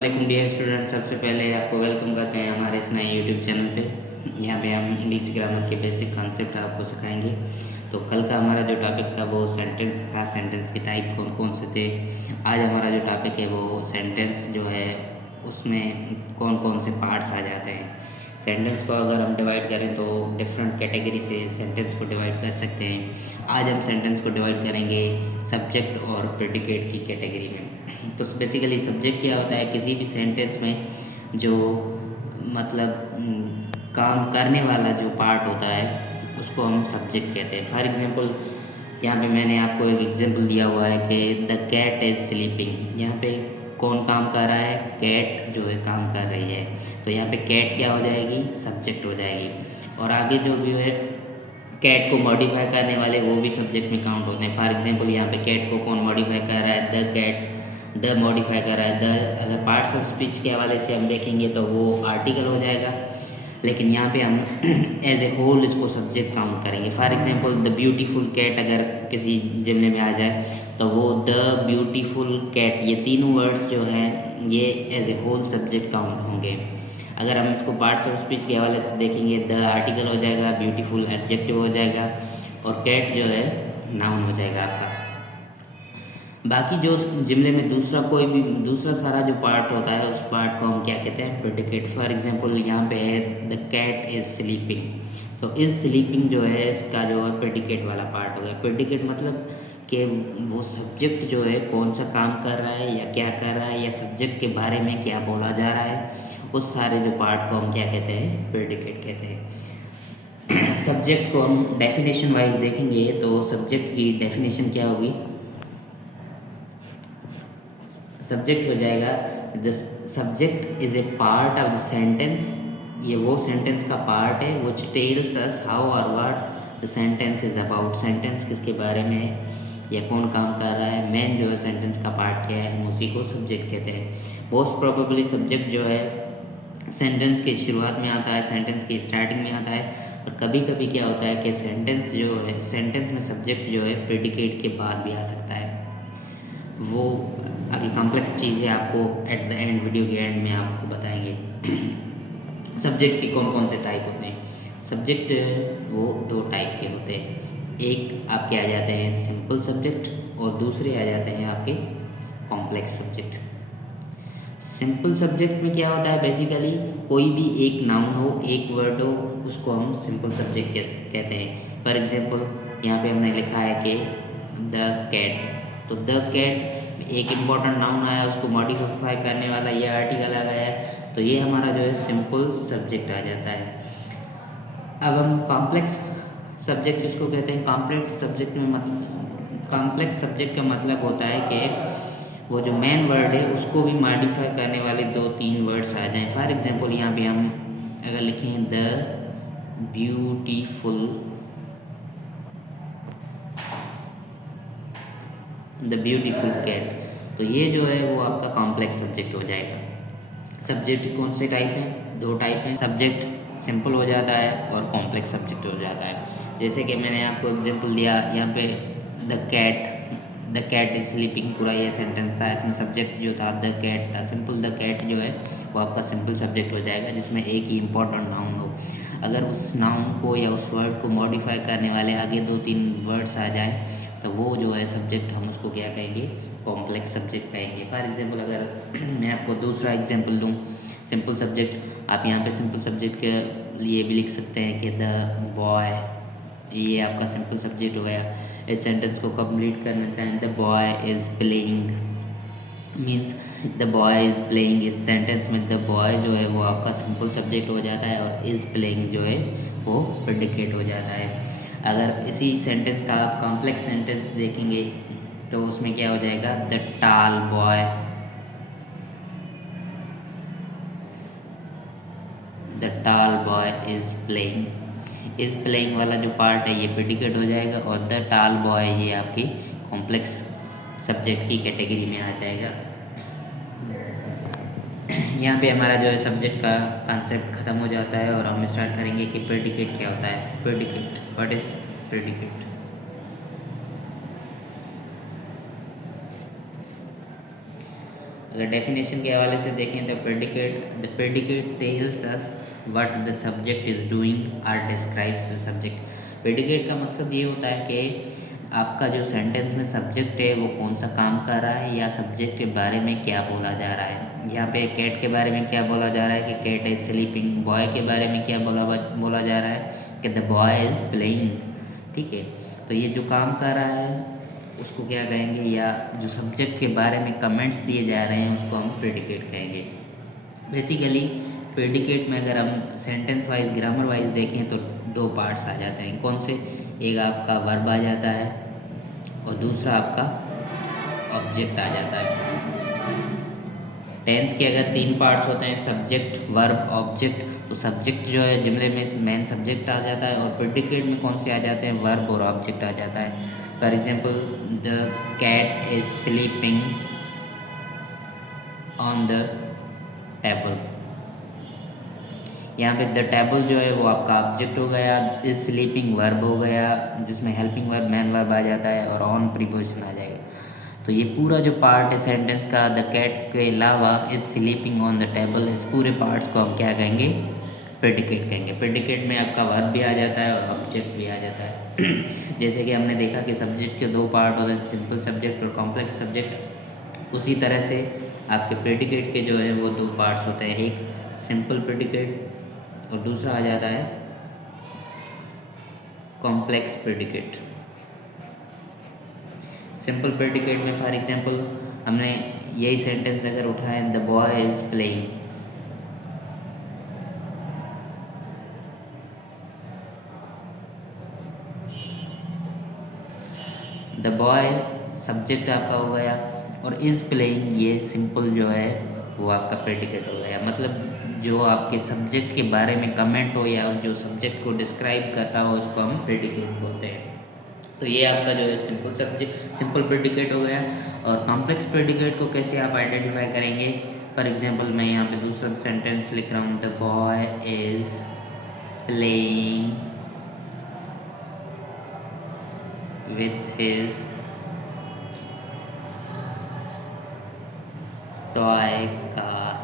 वालेकुम dear student, सबसे पहले आपको वेलकम करते हैं हमारे इस नए यूट्यूब चैनल पे। यहाँ पे हम इंग्लिश ग्रामर के बेसिक कॉन्सेप्ट आपको सिखाएंगे। तो कल का हमारा जो टॉपिक था वो सेंटेंस था, सेंटेंस के टाइप कौन कौन से थे। आज हमारा जो टॉपिक है वो सेंटेंस जो है उसमें कौन कौन से पार्ट्स आ जाते हैं। सेंटेंस को अगर हम डिवाइड करें तो डिफरेंट कैटेगरी से सेंटेंस को डिवाइड कर सकते हैं। आज हम सेंटेंस को डिवाइड करेंगे सब्जेक्ट और प्रेडिकेट की कैटेगरी में। तो बेसिकली सब्जेक्ट क्या होता है, किसी भी सेंटेंस में जो मतलब काम करने वाला जो पार्ट होता है उसको हम सब्जेक्ट कहते हैं। फॉर एग्जांपल यहाँ पे मैंने आपको एक एग्जांपल दिया हुआ है कि द कैट इज़ स्लीपिंग। यहाँ पे कौन काम कर रहा है, कैट जो है काम कर रही है। तो यहाँ पे कैट क्या हो जाएगी, सब्जेक्ट हो जाएगी। और आगे जो भी है कैट को मॉडिफाई करने वाले वो भी सब्जेक्ट में काउंट होते हैं। फॉर एग्जांपल यहाँ पे कैट को कौन मॉडिफाई कर रहा है, द कैट द मॉडिफाई कर रहा है। द अगर पार्ट्स ऑफ स्पीच के हवाले से हम देखेंगे तो वो आर्टिकल हो जाएगा, लेकिन यहाँ पे हम एज ए होल इसको सब्जेक्ट काउंट करेंगे। For example the beautiful cat अगर किसी जुमले में आ जाए तो वो द ब्यूटीफुल कैट, ये तीनों वर्ड्स जो हैं ये as a whole subject count होंगे। अगर हम इसको पार्ट्स ऑफ स्पीच के हवाले से देखेंगे, द आर्टिकल हो जाएगा, ब्यूटीफुल एडजेक्टिव हो जाएगा और कैट जो है नाउन हो जाएगा आपका। बाकी जो जुमले में दूसरा कोई भी दूसरा सारा जो पार्ट होता है उस पार्ट को हम क्या कहते हैं, प्रेडिकेट। फॉर एग्जांपल यहाँ पे है द कैट इज़ स्लीपिंग, तो इज़ स्लीपिंग जो है इसका जो है प्रेडिकेट वाला पार्ट हो गया। प्रेडिकेट मतलब कि वो सब्जेक्ट जो है कौन सा काम कर रहा है या क्या कर रहा है या सब्जेक्ट के बारे में क्या बोला जा रहा है, उस सारे जो पार्ट को हम क्या कहते हैं, प्रेडिकेट कहते हैं। सब्जेक्ट को हम डेफिनेशन वाइज देखेंगे तो सब्जेक्ट की डेफिनेशन क्या होगी, सब्जेक्ट हो जाएगा the subject is a part of the sentence. ये वो सेंटेंस का पार्ट है विच टेल्स अस हाउ और what the sentence is about. Sentence किसके बारे में है या कौन काम कर रहा है, मेन जो है सेंटेंस का पार्ट क्या है, हम उसी को सब्जेक्ट कहते हैं। मोस्ट प्रोबेबली सब्जेक्ट जो है सेंटेंस की शुरुआत में आता है, सेंटेंस की स्टार्टिंग में आता है। पर कभी कभी क्या होता है कि सेंटेंस जो है, सेंटेंस में सब्जेक्ट जो है प्रेडिकेट के बाद भी आ सकता है। वो आगे कॉम्प्लेक्स चीज़ें आपको एट द एंड, वीडियो के एंड में आपको बताएंगे। सब्जेक्ट के कौन कौन से टाइप होते हैं। सब्जेक्ट वो दो टाइप के होते हैं, एक आपके आ जाते हैं सिंपल सब्जेक्ट और दूसरे आ जाते हैं आपके कॉम्प्लेक्स सब्जेक्ट। सिंपल सब्जेक्ट में क्या होता है, बेसिकली कोई भी एक नाउन हो, एक वर्ड हो, उसको हम सिंपल सब्जेक्ट कहते हैं। फॉर एग्जांपल यहाँ पे हमने लिखा है कि द कैट, तो द कैट एक इम्पॉर्टेंट नाउन आया, उसको मॉडिफाई करने वाला ये आर्टिकल आ गया है, तो ये हमारा जो है सिंपल सब्जेक्ट आ जाता है। अब हम कॉम्प्लेक्स सब्जेक्ट जिसको कहते हैं, कॉम्प्लेक्स सब्जेक्ट में मतलब कॉम्प्लेक्स सब्जेक्ट का मतलब होता है कि वो जो मेन वर्ड है उसको भी मॉडिफाई करने वाले दो तीन वर्ड्स आ जाएं। फॉर एग्जांपल यहाँ पे हम अगर लिखें the beautiful, the beautiful cat, तो ये जो है वो आपका कॉम्प्लेक्स सब्जेक्ट हो जाएगा। सब्जेक्ट कौन से टाइप हैं, दो टाइप हैं, सब्जेक्ट सिंपल हो जाता है और कॉम्प्लेक्स सब्जेक्ट हो जाता है। जैसे कि मैंने आपको एग्जांपल दिया यहाँ पे द कैट इज स्लीपिंग, पूरा ये सेंटेंस था, इसमें सब्जेक्ट जो था द कैट था। सिंपल द कैट जो है वो आपका सिंपल सब्जेक्ट हो जाएगा जिसमें एक ही इम्पोर्टेंट नाउन हो। अगर उस नाउन को या उस वर्ड को मॉडिफाई करने वाले आगे दो तीन वर्ड्स आ जाएँ तो वो जो है सब्जेक्ट हम उसको क्या कहेंगे, कॉम्प्लेक्स सब्जेक्ट कहेंगे। फॉर एग्जांपल अगर मैं आपको दूसरा एग्जांपल दूं सिंपल सब्जेक्ट, आप यहाँ पे सिंपल सब्जेक्ट के लिए भी लिख सकते हैं कि द बॉय, ये आपका सिंपल सब्जेक्ट हो गया। इस सेंटेंस को कंप्लीट करना चाहें, the boy is playing, means the boy is playing, इस सेंटेंस में द बॉय जो है वो आपका सिंपल सब्जेक्ट हो जाता है और इज़ प्लेइंग जो है वो प्रेडिकेट हो जाता है। अगर इसी सेंटेंस का आप कॉम्प्लेक्स सेंटेंस देखेंगे तो उसमें क्या हो जाएगा, द टाल बॉय, द टाल boy is playing. Is playing वाला जो पार्ट है ये प्रेडिकेट हो जाएगा और द टाल बॉय ये आपकी कॉम्प्लेक्स सब्जेक्ट की कैटेगरी में आ जाएगा। यहाँ पे हमारा जो है सब्जेक्ट का कॉन्सेप्ट ख़त्म हो जाता है और हम स्टार्ट करेंगे कि प्रेडिकेट क्या होता है। Predicate, what is predicate. अगर डेफिनेशन के हवाले से देखें तो predicate tells us what the subject is doing और डिस्क्राइब्स द सब्जेक्ट। प्रेडिकेट का मकसद ये होता है कि आपका जो सेंटेंस में सब्जेक्ट है वो कौन सा काम कर रहा है या सब्जेक्ट के बारे में क्या बोला जा रहा है। यहाँ पे कैट के बारे में क्या बोला जा रहा है कि कैट इज़ स्लीपिंग। बॉय के बारे में क्या बोला जा रहा है कि द बॉय इज़ प्लेइंग। ठीक है, तो ये जो काम कर रहा है उसको क्या कहेंगे, या जो सब्जेक्ट के बारे में कमेंट्स दिए जा रहे हैं उसको हम प्रेडिकेट कहेंगे। बेसिकली प्रेडिकेट में अगर हम सेंटेंस वाइज ग्रामर वाइज देखें तो दो पार्ट्स आ जाते हैं। कौन से? एक आपका वर्ब आ जाता है और दूसरा आपका ऑब्जेक्ट आ जाता है। टेंस के अगर तीन पार्ट्स होते हैं, सब्जेक्ट, वर्ब, ऑब्जेक्ट, तो सब्जेक्ट जो है जुमले में मेन सब्जेक्ट आ जाता है और प्रेडिकेट में कौन से आ जाते हैं? वर्ब और ऑब्जेक्ट आ जाता है। For example, the cat is sleeping on the table. यहाँ पे द टेबल जो है वो आपका ऑब्जेक्ट हो गया, इज स्लीपिंग वर्ब हो गया जिसमें हेल्पिंग वर्ब मेन वर्ब आ जाता है और ऑन प्रीपोजिशन आ जाएगा। तो ये पूरा जो पार्ट है सेंटेंस का, द कैट के अलावा is sleeping on the table, इस पूरे पार्ट्स को हम क्या कहेंगे? प्रेडिकेट कहेंगे। प्रेडिकेट में आपका वर्ब भी आ जाता है और ऑब्जेक्ट भी आ जाता है। जैसे कि हमने देखा कि सब्जेक्ट के दो पार्ट होते हैं, सिंपल सब्जेक्ट और कॉम्प्लेक्स सब्जेक्ट। उसी तरह से आपके प्रेडिकेट के जो है वो दो पार्ट्स होते हैं, एक सिंपल प्रेडिकेट और दूसरा आ जाता है कॉम्प्लेक्स प्रेडिकेट। सिंपल प्रेडिकेट में फॉर एग्जांपल हमने यही सेंटेंस अगर उठाएं, the boy is playing, the boy subject आपका हो गया और इज प्लेइंग ये सिंपल जो है वो आपका प्रेडिकेट हो गया। मतलब जो आपके सब्जेक्ट के बारे में कमेंट हो या जो सब्जेक्ट को डिस्क्राइब करता हो उसको हम प्रेडिकेट बोलते हैं। तो ये आपका जो है सिंपल प्रेडिकेट हो गया। और कॉम्प्लेक्स प्रेडिकेट को कैसे आप आइडेंटिफाई करेंगे? फॉर एग्जांपल मैं यहाँ पे दूसरा सेंटेंस लिख रहा हूँ, the boy is playing with his toy car.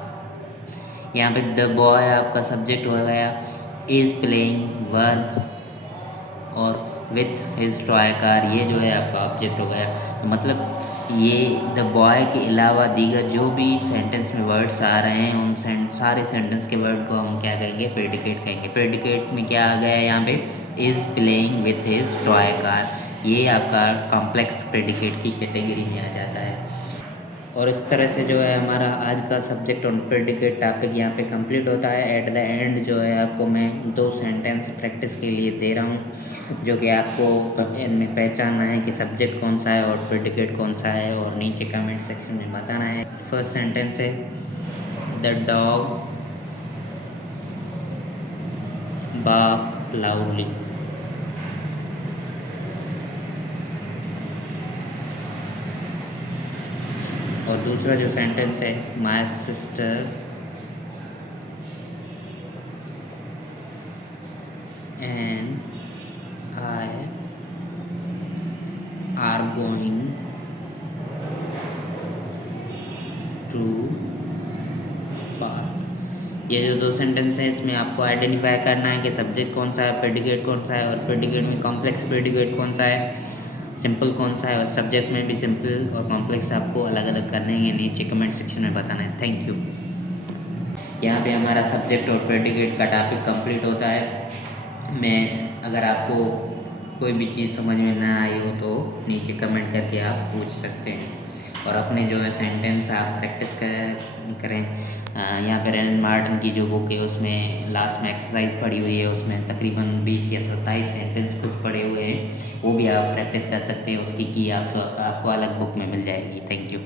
यहाँ पे द बॉय आपका सब्जेक्ट हो गया, इज प्लेइंग वर्ब और विथ हिज टॉय कार ये जो है आपका ऑब्जेक्ट हो गया। तो मतलब ये द बॉय के अलावा दीगर जो भी सेंटेंस में वर्ड्स आ रहे हैं उन सारे सेंटेंस के वर्ड को हम क्या कहेंगे? प्रेडिकेट कहेंगे। प्रेडिकेट में क्या आ गया यहाँ पे? Is playing with his toy car. ये आपका कॉम्प्लेक्स प्रेडिकेट की कैटेगरी में आ जाता है। और इस तरह से जो है हमारा आज का सब्जेक्ट ऑन प्रेडिकेट टॉपिक यहाँ पे कंप्लीट होता है। एट द एंड जो है आपको मैं दो सेंटेंस प्रैक्टिस के लिए दे रहा हूँ जो कि आपको इनमें पहचानना है कि सब्जेक्ट कौन सा है और प्रेडिकेट कौन सा है और नीचे कमेंट सेक्शन में बताना है। फर्स्ट सेंटेंस है, द डॉग बार्क लाउडली। और दूसरा जो सेंटेंस है, my sister and I are going to park. ये जो दो सेंटेंस हैं इसमें आपको आइडेंटिफाई करना है कि सब्जेक्ट कौन सा है, प्रेडिकेट कौन सा है और प्रेडिकेट में कॉम्प्लेक्स प्रेडिकेट कौन सा है, सिंपल कौन सा है और सब्जेक्ट में भी सिंपल और कॉम्प्लेक्स आपको अलग अलग करने हैं। नीचे कमेंट सेक्शन में बताना है। Thank you. यहाँ पे हमारा सब्जेक्ट और प्रेडिकेट का टॉपिक कंप्लीट होता है। मैं अगर आपको कोई भी चीज़ समझ में ना आई हो तो नीचे कमेंट करके आप पूछ सकते हैं और अपने जो है सेंटेंस आप प्रैक्टिस करें। यहाँ पे रेन मार्टिन की जो बुक है उसमें लास्ट में एक्सरसाइज पड़ी हुई है, उसमें तकरीबन 20 या 27 सेंटेंस कुछ पड़े हुए हैं, वो भी आप प्रैक्टिस कर सकते हैं। उसकी की आपको अलग बुक में मिल जाएगी। Thank you.